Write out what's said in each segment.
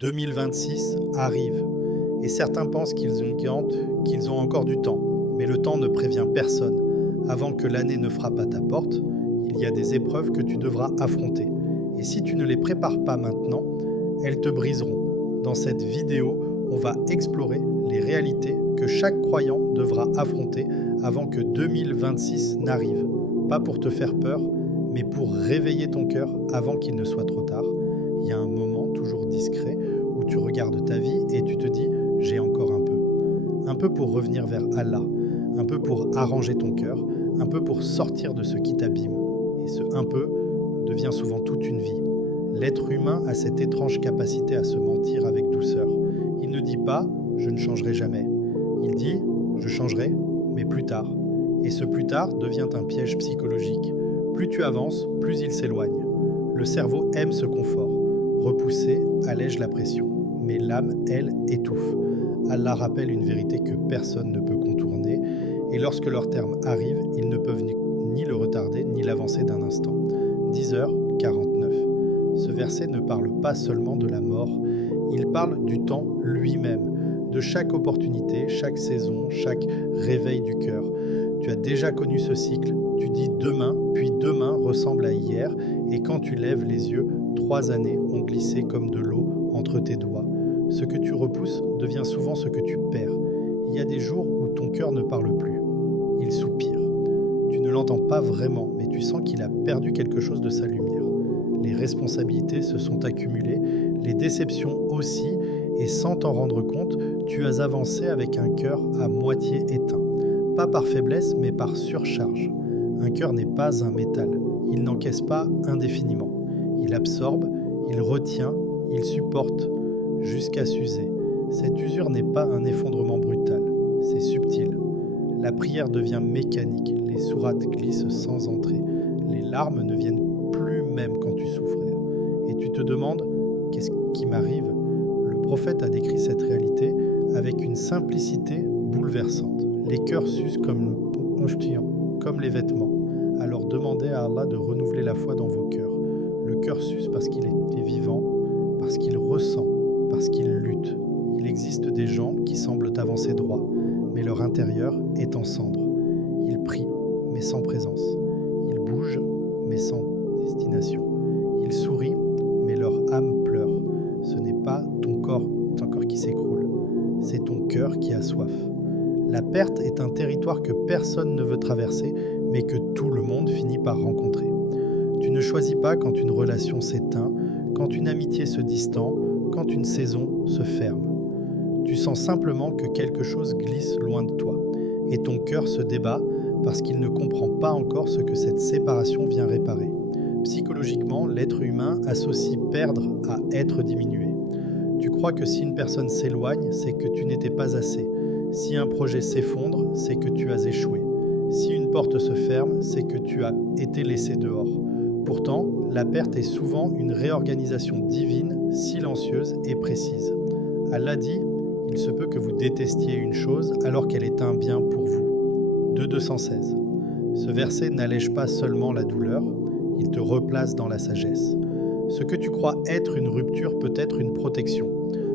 2026 arrive et certains pensent qu'ils ont encore du temps. Mais le temps ne prévient personne. Avant que l'année ne frappe à ta porte, il y a des épreuves que tu devras affronter. Et si tu ne les prépares pas maintenant, elles te briseront. Dans cette vidéo, on va explorer les réalités que chaque croyant devra affronter avant que 2026 n'arrive. Pas pour te faire peur, mais pour réveiller ton cœur avant qu'il ne soit trop tard. Il y a un moment toujours discret où tu regardes ta vie et tu te dis « j'ai encore un peu ». Un peu pour revenir vers Allah, un peu pour arranger ton cœur, un peu pour sortir de ce qui t'abîme. Et ce « un peu » devient souvent toute une vie. L'être humain a cette étrange capacité à se mentir avec douceur. Il ne dit pas « je ne changerai jamais ». Il dit « je changerai, mais plus tard ». Et ce plus tard devient un piège psychologique. Plus tu avances, plus il s'éloigne. Le cerveau aime ce confort. Repousser allège la pression, mais l'âme, elle, étouffe. Allah rappelle une vérité que personne ne peut contourner, et lorsque leur terme arrive, ils ne peuvent ni le retarder, ni l'avancer d'un instant. 10h49. Ce verset ne parle pas seulement de la mort, il parle du temps lui-même, de chaque opportunité, chaque saison, chaque réveil du cœur. Tu as déjà connu ce cycle, tu dis demain, puis demain ressemble à hier, et quand tu lèves les yeux, 3 années ont glissé comme de l'eau entre tes doigts. Ce que tu repousses devient souvent ce que tu perds. Il y a des jours où ton cœur ne parle plus. Il soupire. Tu ne l'entends pas vraiment, mais tu sens qu'il a perdu quelque chose de sa lumière. Les responsabilités se sont accumulées, les déceptions aussi, et sans t'en rendre compte, tu as avancé avec un cœur à moitié éteint. Pas par faiblesse, mais par surcharge. Un cœur n'est pas un métal. Il n'encaisse pas indéfiniment. Il absorbe, il retient, il supporte, jusqu'à s'user. Cette usure n'est pas un effondrement brutal, c'est subtil. La prière devient mécanique, les sourates glissent sans entrée, les larmes ne viennent plus même quand tu souffres. Et tu te demandes, qu'est-ce qui m'arrive ? Le prophète a décrit cette réalité avec une simplicité bouleversante. Les cœurs s'usent comme les vêtements. Alors demandez à Allah de renouveler la foi dans vos cœurs. Le cœur s'use parce qu'il est vivant, parce qu'il ressent, parce qu'il lutte. Il existe des gens qui semblent avancer droit, mais leur intérieur est en cendres. Ils prient, mais sans présence. Ils bougent, mais sans destination. Ils sourient, mais leur âme pleure. Ce n'est pas ton corps qui s'écroule, c'est ton cœur qui a soif. La perte est un territoire que personne ne veut traverser, mais que tout le monde finit par rencontrer. Tu ne choisis pas quand une relation s'éteint, quand une amitié se distend, quand une saison se ferme. Tu sens simplement que quelque chose glisse loin de toi, et ton cœur se débat parce qu'il ne comprend pas encore ce que cette séparation vient réparer. Psychologiquement, l'être humain associe perdre à être diminué. Tu crois que si une personne s'éloigne, c'est que tu n'étais pas assez. Si un projet s'effondre, c'est que tu as échoué. Si une porte se ferme, c'est que tu as été laissé dehors. Pourtant, la perte est souvent une réorganisation divine, silencieuse et précise. Allah dit « Il se peut que vous détestiez une chose alors qu'elle est un bien pour vous ». 2:216. Ce verset n'allège pas seulement la douleur, il te replace dans la sagesse. Ce que tu crois être une rupture peut être une protection.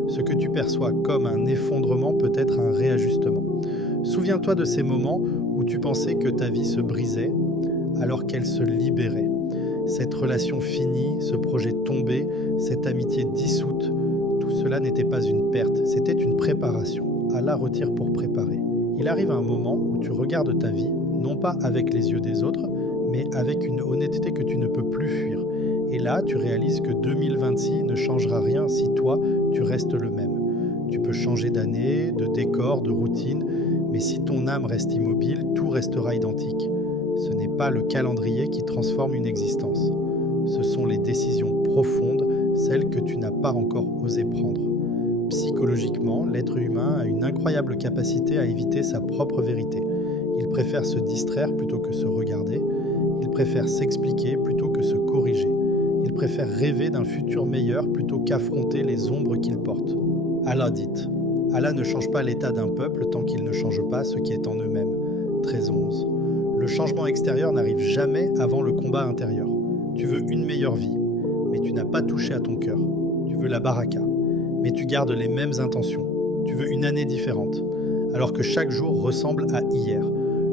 Ce que tu perçois comme un effondrement peut être un réajustement. Souviens-toi de ces moments où tu pensais que ta vie se brisait alors qu'elle se libérait. Cette relation finie, ce projet tombé, cette amitié dissoute, tout cela n'était pas une perte, c'était une préparation. Allah retire pour préparer. Il arrive un moment où tu regardes ta vie, non pas avec les yeux des autres, mais avec une honnêteté que tu ne peux plus fuir. Et là, tu réalises que 2026 ne changera rien si toi, tu restes le même. Tu peux changer d'année, de décor, de routine, mais si ton âme reste immobile, tout restera identique. Ce n'est pas le calendrier qui transforme une existence. Ce sont les décisions profondes, celles que tu n'as pas encore osé prendre. Psychologiquement, l'être humain a une incroyable capacité à éviter sa propre vérité. Il préfère se distraire plutôt que se regarder. Il préfère s'expliquer plutôt que se corriger. Il préfère rêver d'un futur meilleur plutôt qu'affronter les ombres qu'il porte. Allah dit « Allah ne change pas l'état d'un peuple tant qu'il ne change pas ce qui est en eux-mêmes. » 13:11. Le changement extérieur n'arrive jamais avant le combat intérieur. Tu veux une meilleure vie, mais tu n'as pas touché à ton cœur. Tu veux la baraka, mais tu gardes les mêmes intentions. Tu veux une année différente, alors que chaque jour ressemble à hier.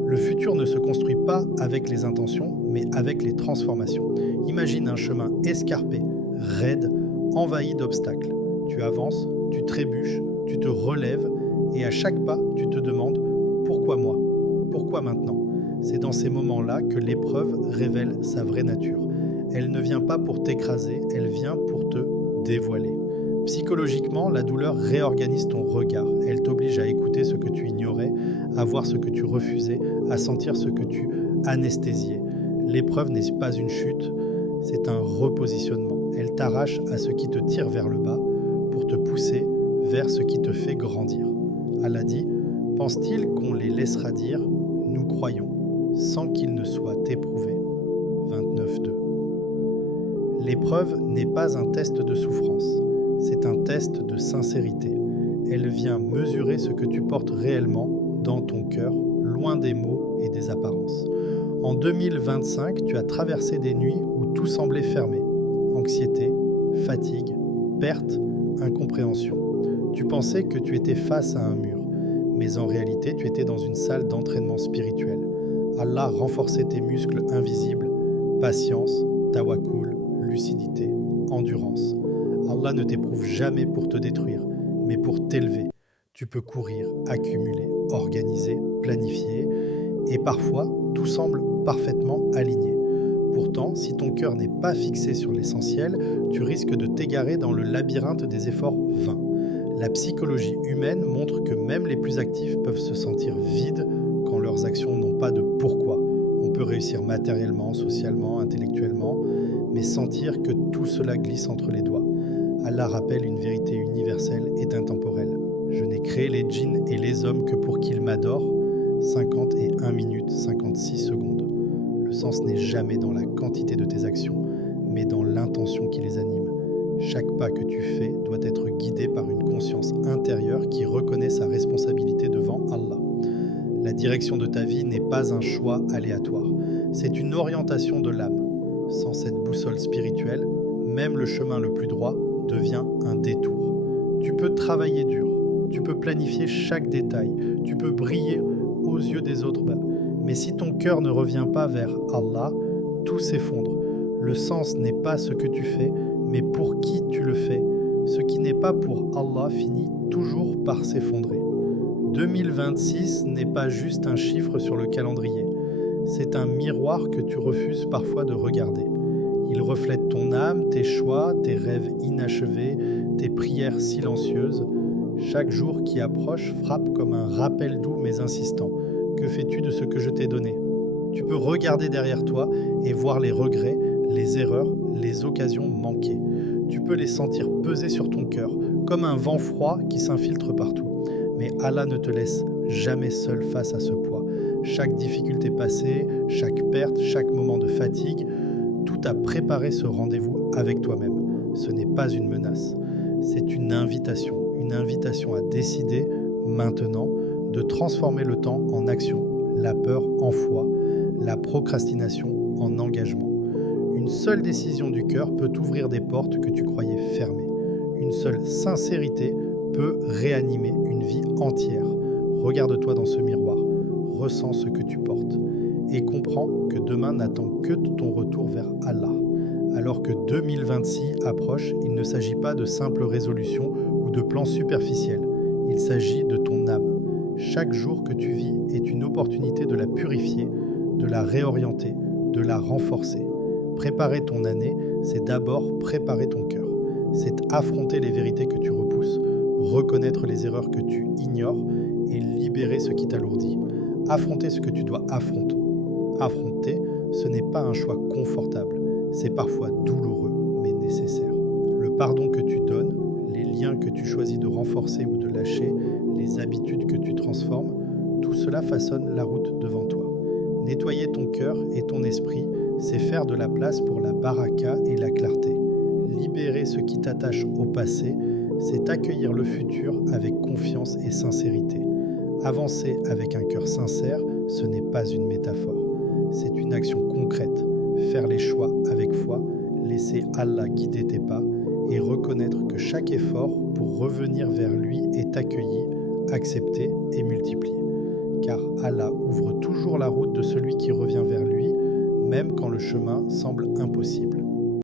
Le futur ne se construit pas avec les intentions, mais avec les transformations. Imagine un chemin escarpé, raide, envahi d'obstacles. Tu avances, tu trébuches, tu te relèves, et à chaque pas, tu te demandes « Pourquoi moi ? Pourquoi maintenant ?» C'est dans ces moments-là que l'épreuve révèle sa vraie nature. Elle ne vient pas pour t'écraser, elle vient pour te dévoiler. Psychologiquement, la douleur réorganise ton regard. Elle t'oblige à écouter ce que tu ignorais, à voir ce que tu refusais, à sentir ce que tu anesthésiais. L'épreuve n'est pas une chute, c'est un repositionnement. Elle t'arrache à ce qui te tire vers le bas pour te pousser vers ce qui te fait grandir. Allah dit « Pense-t-il qu'on les laissera dire « Nous croyons » sans qu'ils ne soient éprouvés » 29.2. L'épreuve n'est pas un test de souffrance, c'est un test de sincérité. Elle vient mesurer ce que tu portes réellement dans ton cœur, loin des mots et des apparences. En 2025, tu as traversé des nuits où tout semblait fermé. Anxiété, fatigue, perte, incompréhension. Tu pensais que tu étais face à un mur, mais en réalité, tu étais dans une salle d'entraînement spirituel. Allah renforçait tes muscles invisibles, patience, tawakkul, lucidité, endurance. Allah ne t'éprouve jamais pour te détruire, mais pour t'élever. Tu peux courir, accumuler, organiser, planifier, et parfois, tout semble parfaitement aligné. Pourtant, si ton cœur n'est pas fixé sur l'essentiel, tu risques de t'égarer dans le labyrinthe des efforts vains. La psychologie humaine montre que même les plus actifs peuvent se sentir vides quand leurs actions n'ont pas de pourquoi. On peut réussir matériellement, socialement, intellectuellement, mais sentir que tout cela glisse entre les doigts. Allah rappelle une vérité universelle et intemporelle. Je n'ai créé les djinns et les hommes que pour qu'ils m'adorent. 51 minutes 56 secondes. Le sens n'est jamais dans la quantité de tes actions, mais dans l'intention qui les anime. Chaque pas que tu fais doit être guidé par une conscience intérieure qui reconnaît sa responsabilité devant Allah. La direction de ta vie n'est pas un choix aléatoire, c'est une orientation de l'âme. Sans cette boussole spirituelle, même le chemin le plus droit devient un détour. Tu peux travailler dur, tu peux planifier chaque détail, tu peux briller aux yeux des autres, mais si ton cœur ne revient pas vers Allah, tout s'effondre. Le sens n'est pas ce que tu fais, mais pour qui tu le fais. Ce qui n'est pas pour Allah finit toujours par s'effondrer. 2026 n'est pas juste un chiffre sur le calendrier, c'est un miroir que tu refuses parfois de regarder. Il reflète ton âme, tes choix, tes rêves inachevés, tes prières silencieuses. Chaque jour qui approche frappe comme un rappel doux mais insistant. Que fais-tu de ce que je t'ai donné ? Tu peux regarder derrière toi et voir les regrets, les erreurs, les occasions manquées. Tu peux les sentir peser sur ton cœur, comme un vent froid qui s'infiltre partout. Mais Allah ne te laisse jamais seul face à ce poids. Chaque difficulté passée, chaque perte, chaque moment de fatigue, tout a préparé ce rendez-vous avec toi-même. Ce n'est pas une menace, c'est une invitation à décider maintenant de transformer le temps en action, la peur en foi, la procrastination en engagement. Une seule décision du cœur peut ouvrir des portes que tu croyais fermées. Une seule sincérité peut réanimer une vie entière. Regarde-toi dans ce miroir, ressens ce que tu portes et comprends que demain n'attend que ton retour vers Allah. Alors que 2026 approche, il ne s'agit pas de simples résolutions ou de plans superficiels. Il s'agit de ton âme. Chaque jour que tu vis est une opportunité de la purifier, de la réorienter, de la renforcer. Préparer ton année, c'est d'abord préparer ton cœur. C'est affronter les vérités que tu repousses, reconnaître les erreurs que tu ignores et libérer ce qui t'alourdit. Affronter ce que tu dois affronter. Affronter, ce n'est pas un choix confortable, c'est parfois douloureux mais nécessaire. Le pardon que tu donnes, les liens que tu choisis de renforcer ou de lâcher, les habitudes que tu transformes, tout cela façonne la route devant toi. Nettoyer ton cœur et ton esprit, c'est faire de la place pour la baraka et la clarté. Libérer ce qui t'attache au passé, c'est accueillir le futur avec confiance et sincérité. Avancer avec un cœur sincère, ce n'est pas une métaphore. C'est une action concrète. Faire les choix avec foi, laisser Allah guider tes pas et reconnaître que chaque effort pour revenir vers lui est accueilli, accepté et multiplié. Car Allah ouvre toujours la route de celui qui revient vers lui, même quand le chemin semble impossible.